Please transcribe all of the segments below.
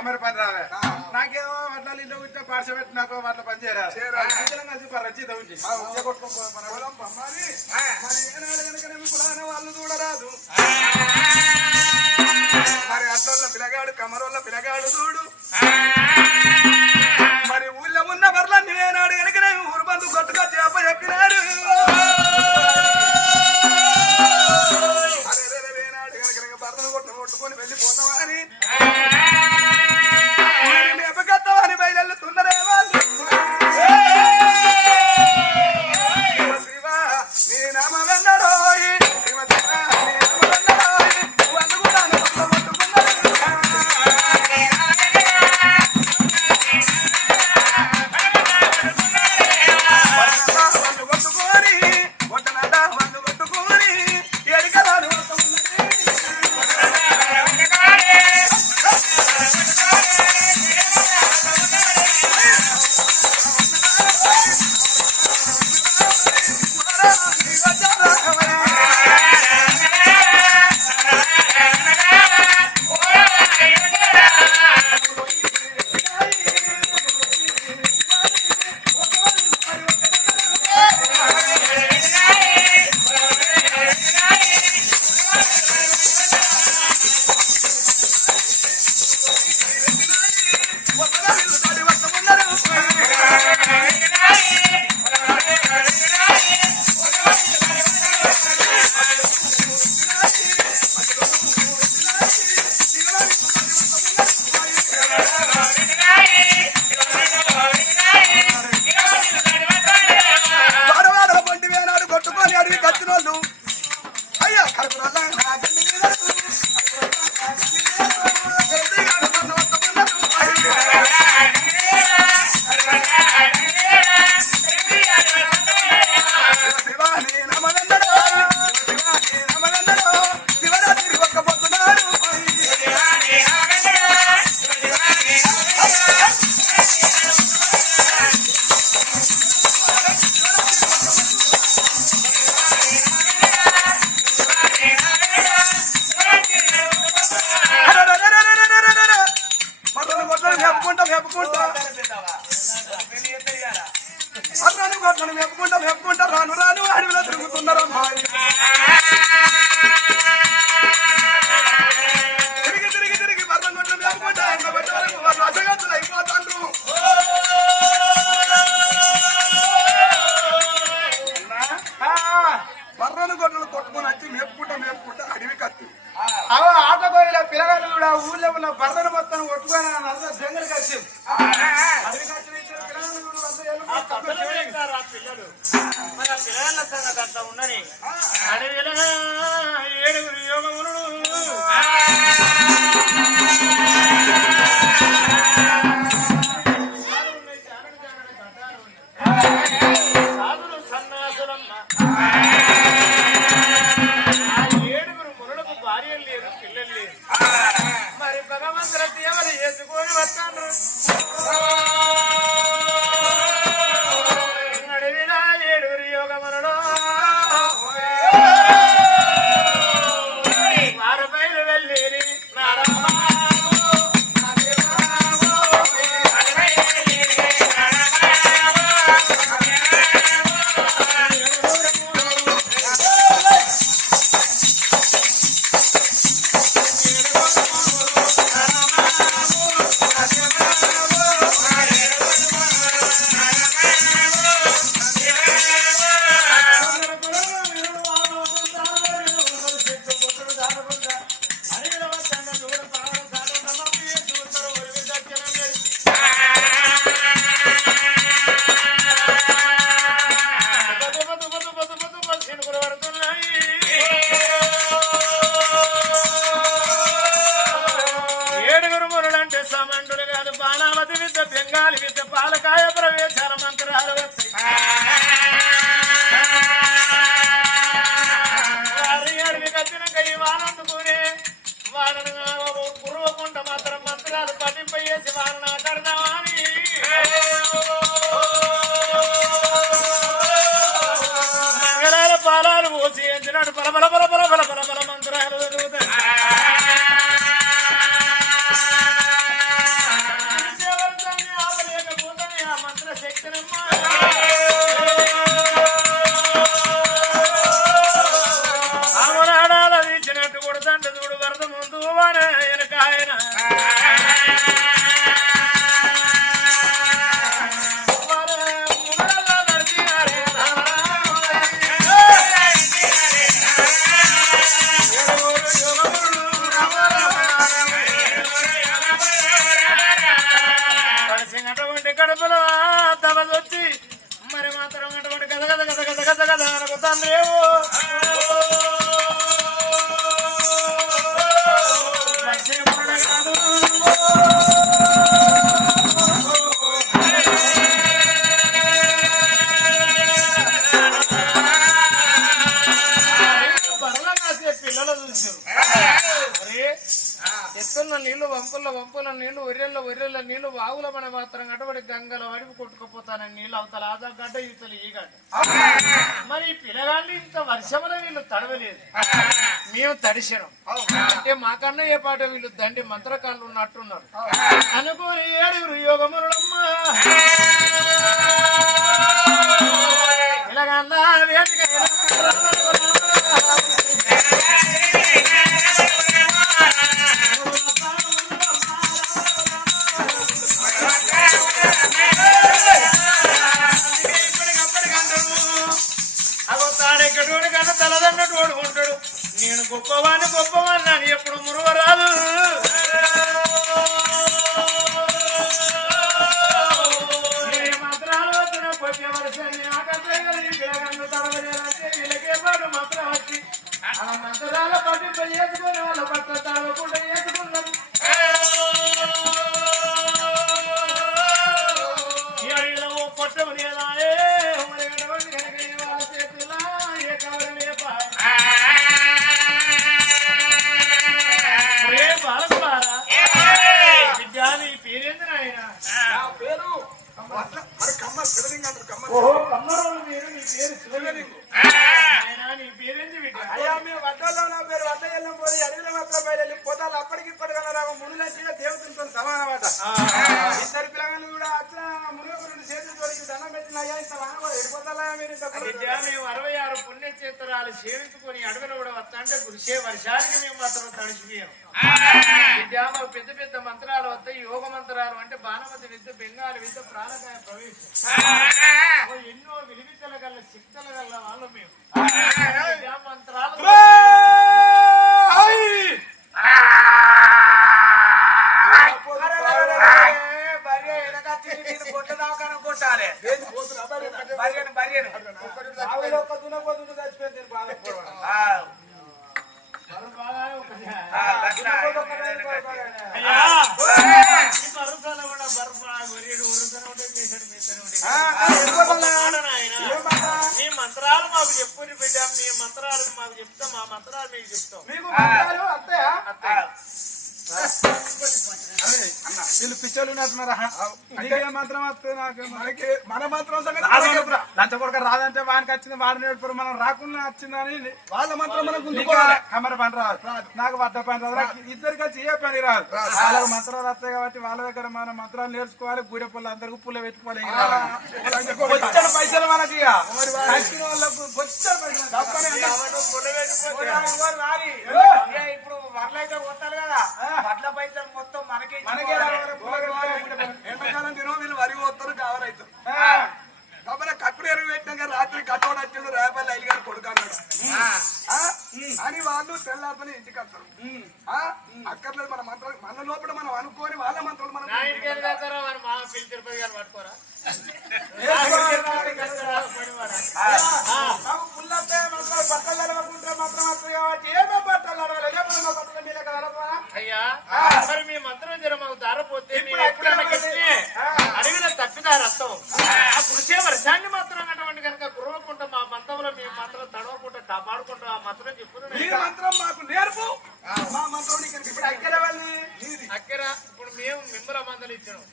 సమర పని రాలే నాకేమో వడ్లాలు ఇల్లు ఉంటే పార్సల్ పెట్టి నాకు వడ్ల పని చేయరాదు కలిసి రచిత ఉంది. వాళ్ళు చూడరాదు. మరి అట్ల పిల్లగాడు కమరోళ్ళ పిలగాడు చూడు. రామందర దేవుని వేసుకొని వస్తాను తాళాలు పోసి ఎంచినాడు. బల బల బల బల మంత్రాలు. తడిసినాం అంటే మాకన్నా ఏ పాట వీళ్ళు దండి మంత్రకాళ్ళు ఉన్నట్టున్నారు అనుకోని ఏడుగురు యోగములమ్మా పుణ్యక్షేత్రాలు సేవించుకొని అడవిలో కూడా వస్తా అంటే కురిసే వర్షానికి మేము మాత్రం తడిచిపోయాం బిడ్డ మాకు పెద్ద పెద్ద మంత్రాలు వస్తాయి యోగ మంత్రాలు అంటే బాణమతి విద్య బెంగాలు విద్య ప్రాణకాయ ప్రవేశం ఓ ఎన్నో విలువిద్దల గల్ల శక్తుల గల్ల వాళ్ళు మేము బిడ్డ మంత్రాలు భార్య వెనకచ్చి నేను కొట్ట దాకా కొట్టాలి భార్యను భార్యను ఆవిడ ఒక్క దున్నపోతుంటే చచ్చిపోయింది నేను బాధపడను. బరువు బాగానే ఉంటుంది. దున్నపోతు అయ్యా ఈ బరువుతోనే కూడా బరువు బాగా మీ మంత్రాలు మాకు చెప్పుని బిడ్డ మీ మంత్రాలు మాకు చెప్తాం మా మంత్రాలు మీకు చెప్తాం. మీకు మంత్రాలు అరే వీళ్ళు పిచ్చోళ్ళు ఉన్నట్టున్నారు నీకే వస్తే నాకు మనకి మన మాత్రం సంగతి రాదంటే వానికి వచ్చింది వాడిని నేర్పురు మనం రాకుండా వచ్చిందని వాళ్ళ మాత్రం మనం కమర పని రాదు నాకు వడ్డ పని రాదు ఇద్దరికి వచ్చి ఏ పని రాదు వాళ్ళకి మంత్రాలు వస్తాయి కాబట్టి వాళ్ళ దగ్గర మన మంత్రాలు నేర్చుకోవాలి గూడె పుల్ల అందరికి పుల్ల పెట్టుకోవాలి పైసలు మనకి వాళ్ళకు పైసలు ఇప్పుడు వరలైతే కొట్టాలి కదా వడ్ల పైసలు మొత్తం మనకే మనకే. ఎండాకాలం దినం వీళ్ళు వరి పోతారు కావాలవుతారు కాబట్టి కక్కుడు ఎరువు పెట్టినాక రాత్రి కట్టోడు వచ్చిండు రేపల్లి ఐదు గారు కొడుకు అన్నాడు? అని వాళ్ళు తెల్లాపని ఇంటికి వస్తారు. ఆ? అక్కర్లేదు మన మంత్రాలు మన లోపల మనం అనుకోని వాళ్ళ మంత్రాలు మనం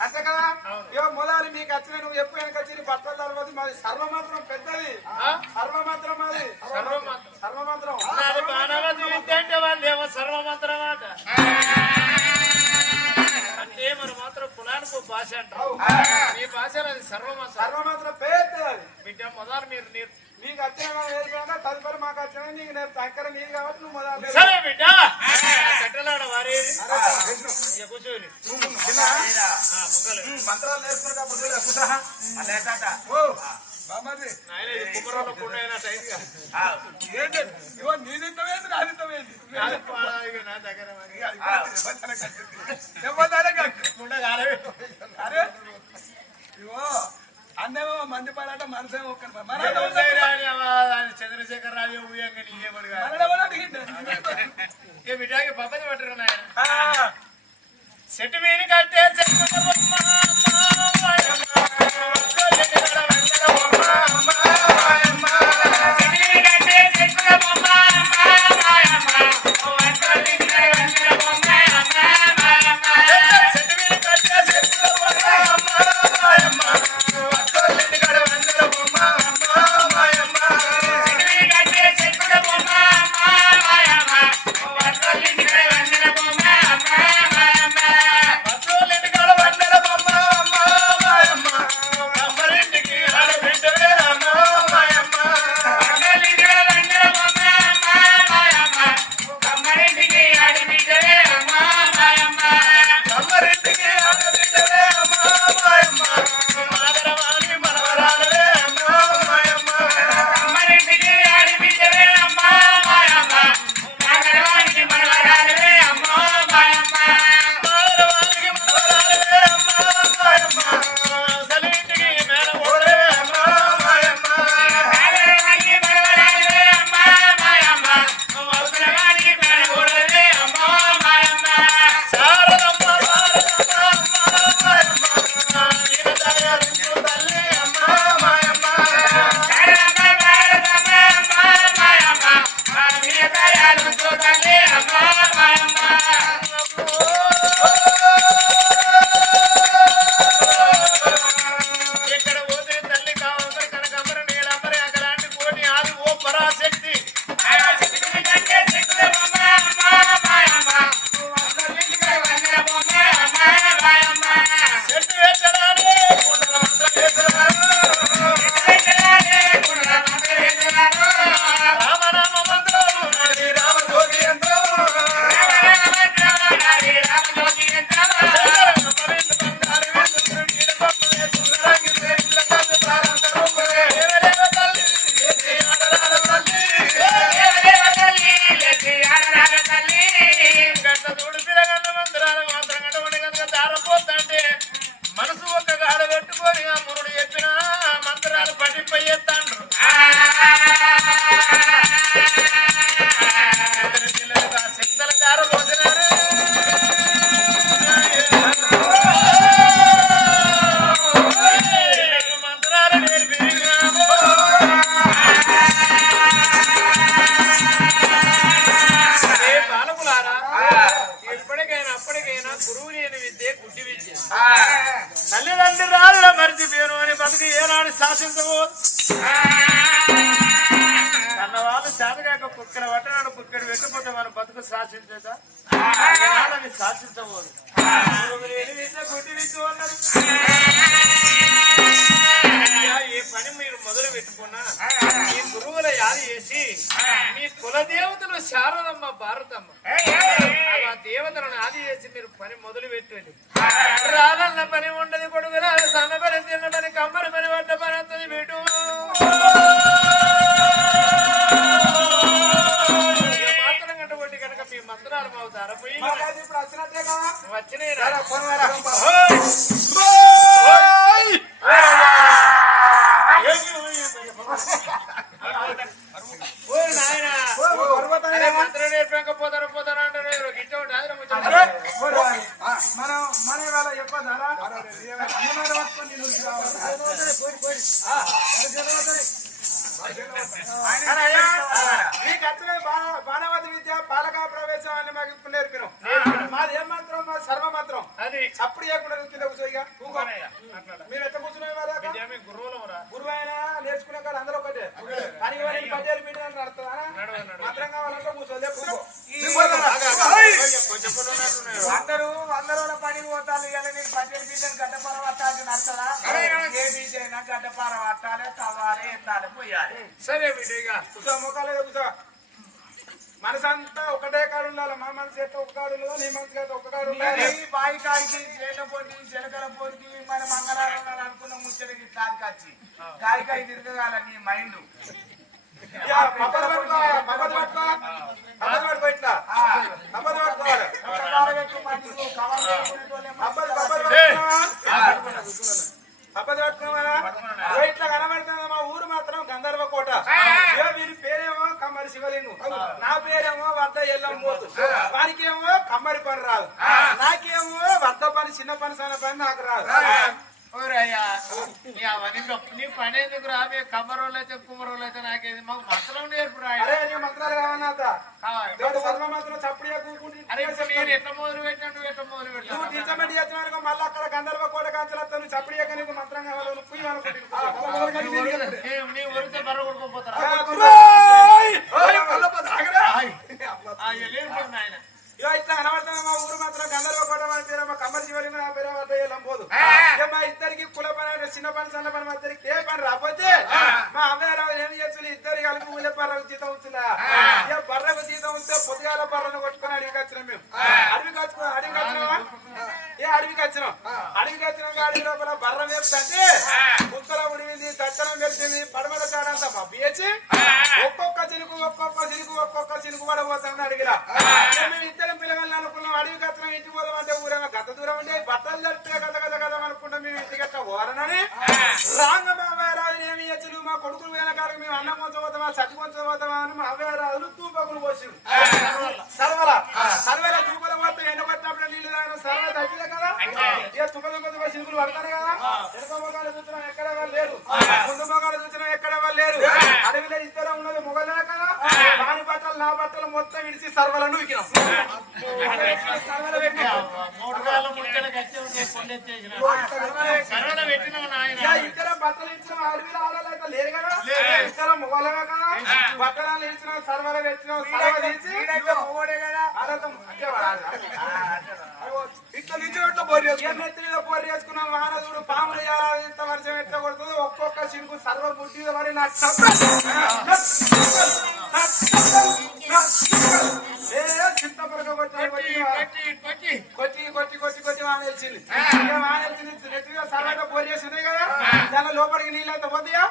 అంతే కదా? ఇక మొదలు మీకు వచ్చిన నువ్వు చెప్పు వెనక వచ్చి బట్టల తర్వాత మాది. సర్వమాత్రం పెద్దది. సర్వమాత్రం మాది. సర్వమాత్రం. సర్వమాత్రం. సర్వమాత్రం అంటే మన మాత్రం కులానికి భాష అంటారు మీ భాష అది సర్వమాత్రం. సర్వమాత్రం పెద్దది. బిడ్డ మొదలు మీరు నీరు నీకు వచ్చిన తదుపరి మాకు వచ్చిన నీకు నేను తగ్గర నీరు కాబట్టి నువ్వు మొదలు సరే బిడ్డ. కట్టలాడ వారి కూర్చోని మంత్రాలు నేర్చుకున్నా బుద్ధులు కుసా లేకాట ఓ బామాది కుమరంలో కూడా అయినా టైంగా. ఏంటి? ఇవో నీదింతమేంది నాదింతమేంది నా దగ్గర ఎవరి దగ్గర అరే ఇవో అందమో మంది పాలట మనసేమో ఒక్కడి చంద్రశేఖర్ రాజు ఊయంగా నీయే బిడ్డాకి పప్పది పట్టుకున్నాయన చెట్టు మీద కట్టే చెట్టు ఖాళీ చేసి మీరు పని మొదలు పెట్టండి రాదన్న పని ఉండదు కొడుకు సన్న పని తిన్న పని కమ్మరి పని పడ్డ పని వస్తుంది బిడ్డు. మాత్రం గంట కొట్టి కనుక మీ మంత్రాలు మాకు ధర పోయి వచ్చినాయి బాణవతి విద్య పాలక ప్రవేశం అని మాకు ఇప్పుడు నేర్పినాం. మాది ఏం మంత్రం మాది సర్వ మంత్రం అది. సప్పుడు చేయకుండా నువ్వు మీరు ఎట్లా కూర్చున్నాయి గురువు అయినా నేర్చుకునే కాదు అందరూ ఒకటే పని పట్టేరు మీటింగ్ నడుతుందా మంత్రం కావాలంటే కూర్చోలే అందరూ అందరూ పని పోతాను ఇవాళ నీకు పట్టేరు మీటింగ్ గడ్డపాల పట్టాలి నచ్చదా ఏ బీచ్ అయినా గడ్డపాల పట్టాలి తవ్వాలి ఎత్తాలి పోయాలి. సరే బిడ్డ ఇక. కూర్చో. మనసంతా ఒకటే కాడు ఉండాలి. మా మనసు ఎట్లా ఒక కాడు ఉండదు నీ మనసు అయితే ఒక కాడు ఉండాలి. బాయి కాయకి పొడికి చిలకల పొడికి మన మంగళవారం నాడు అనుకున్న ముచ్చటకి తాలికొచ్చి కాయకాయ తిరగగాల నీ మైండ్. ఇక పబ్బది పట్టుకోవాలి ఇట్లా. కనబడుతుంది మా ఊరు మాత్రం? గంధర్వ కోట. కమ్మరి శివలింగం. నా పేరేమో వద్ద ఎల్లం మోతు వారికేమో కమ్మరి పని రాదు. నాకేమో వద్ద పని చిన్న పని సన్న పని నాకు రాదు. నీ పని ఎందుకు రాబే కమ్మరోళ్ళు అయితే కుమ్మరోళ్ళు అయితే నాకేది మాకు మంత్రం నేర్పు రాయ మంత్రాలు కావాలి. ఇప్పుడు నేను ఎట్లా మొదలు పెట్టినా నువ్వు ఎట్లా మొదలు నువ్వు చేస్తున్నావు మళ్ళీ అక్కడ గంధర్వ కోట కాంచలతో నువ్వు చప్పుడిగా నీకు మంత్రం కావాలి నువ్వు గత దూరం ఉంటే బట్టలు జరిపితే గత గత గత అనుకుంటాం మేము ఇంటికి అట్లా ఓరనని రాంగ మా అవ్వరాజు ఏమి ఇచ్చలు మా కొడుకులు వేల కాడికి మేము అన్నం కొంచెం పోతామా కొంచెం పోతామా అని మా అవ్వరాజులు తూపకులు పోసి సర్వల సర్వేల తూపల పోతే ఎండ పట్టినప్పుడు నీళ్ళు తాగిన సర్వ తగ్గితే కదా ఇక తుప్ప తుప్ప సినుకులు పడతారు కదా వెనక మొగాలు చూస్తున్నాం ఎక్కడ వాళ్ళు లేరు ముందు మొగాలు చూస్తున్నాం ఎక్కడ వాళ్ళు లేరు అడవిలో ఇద్దరు ఉన్నది మొగలే కదా వాని బట్టలు నా బట్టలు మొత్తం ఇడిచి సర్వలను వికినాం సర్వల పెట్టి మూడు వేల ముచ్చట గట్టి ఉంది పొల్లెత్తేసిన సరళ పెట్టినావు నాయన ఇక ఇద్దరు బట్టలు ఇచ్చిన అడవిలో ఆడలేక లేరు కదా ఇద్దరు మొగలమే కదా బట్టలు ఇచ్చిన సర్వల పెట్టినాం సర్వ తీసి ఆడతో అంటే ఇట్లా నిజం బోరి ఏ నెత్తి పోరు చేసుకున్నాం. పాములు ఏడాది ఇంత వర్షం ఎట్లా కొడుతుంది ఒక్కొక్క సినుకు సర్వ బుద్ధి మరి నా కొట్టి కొట్టి. కొట్టి కొట్టి కొట్టి వాన సర్వగా ఉన్నాయి కదా? దాని లోపలికి నీళ్ళు అయితే పోతాయా?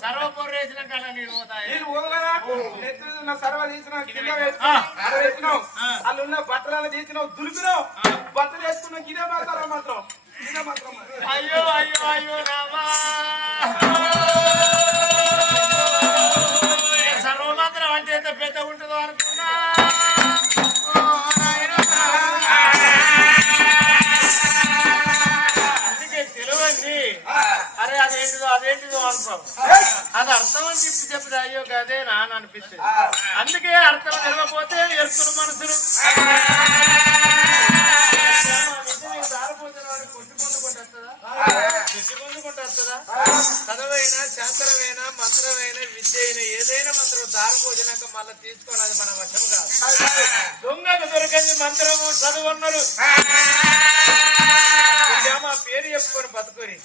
సర్వపూర్ వేసిన కళ నీళ్ళు పోతాయి? నీళ్ళు పోదు కదా? నెత్తి మీద ఉన్న సర్వ తీసిన కింద పెట్టినావు. వాళ్ళు ఉన్న బట్టలను తీసినావు దులిపినావు. బట్టలు వేసుకున్నావు గిదే మాత్రం. మాత్రం మాత్రం. అయ్యో అయ్యో అయ్యో రామా. సర్వమంత్రం అంటే ఎంత పెద్ద ఉంటుందో అనుకున్నా. అది అర్థం అని చెప్పి చెప్తే అయ్యో కదే నాన్న అనిపిస్తుంది. అందుకే అర్థం తెలియకపోతే ఎరుకులు మనసులు చదవైనా శాస్త్రమైనా మంత్రమైన విద్య అయినా ఏదైనా మంత్రం దారపోజనాక మళ్ళీ తీసుకోవాలి అది మన వశం కాదు. దొంగకు దొరకని మంత్రము చదువున్నారు. మా పేరు చెప్పుకొని బతుకొని.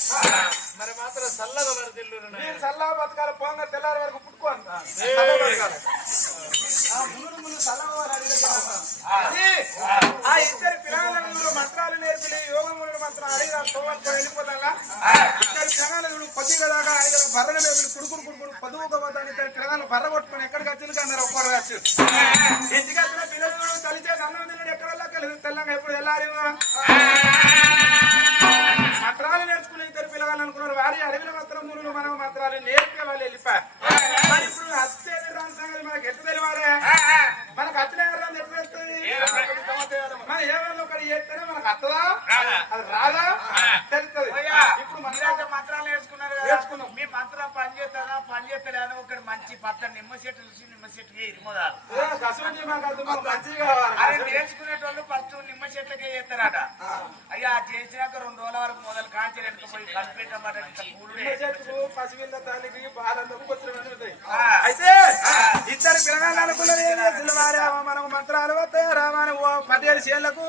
మరి మాత్రం చల్లగా వరదిల్లు మీరు చల్లా బతకాలి పోంగ తెల్లారి వరకు పుట్టుకోండి ఆ ఇద్దరు పిల్లలు మంత్రాలు నేర్పి యోగముడు మంత్రం అడిగి తోమని వెళ్ళిపోతాగా ఇద్దరు పిల్లలు కొద్దిగా దాకా ఐదు బర్రెల మేపులు కుడుకుడు కుడుకుడు పదువుకోపోతాను ఇద్దరు పిల్లలు బర్ర కొట్టుకొని ఎక్కడికి వచ్చింది అన్నారు ఒక్కరు వచ్చి. ఇంటికి వచ్చిన పిల్లలు కలిచేసి అన్నం తిన్నాడు ఎక్కడ వెళ్ళి తెల్లంగా ఎప్పుడు వెళ్ళాలి మంత్రాలు నేర్చుకునే ఇద్దరు పిల్లగాళ్ళు అనుకున్నారు వారి అడవిలో మాత్రం మునులు మనం మంత్రాలు నేర్పే వాళ్ళు వెళ్ళిపోయారు మరి ఇప్పుడు వచ్చేది రాని సంగతి మనకి ఎట్టు తెలియాలి? మనకు అచ్చలే రాని ఎట్టు తెలుస్తుంది? మన ఏమైనా ఒకటి చేస్తేనే మనకు అత్తదా? అది రాదా? నేర్చుకునేటోళ్ళు ఫస్ట్ నిమ్మ చెట్లకే చేస్తారట. అయ్యా చేసినాక రెండు రోజుల వరకు మొదలు కాంచి రెండు పోయి అయితే ఇద్దరు పిల్లగాళ్ళు అనుకున్నది మంత్రాలు వస్తాయి. రామాను పదిహేడు చేళ్ళకు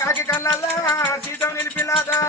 కాకి కళ్ళల్లా సీతం నిలిపిలాదా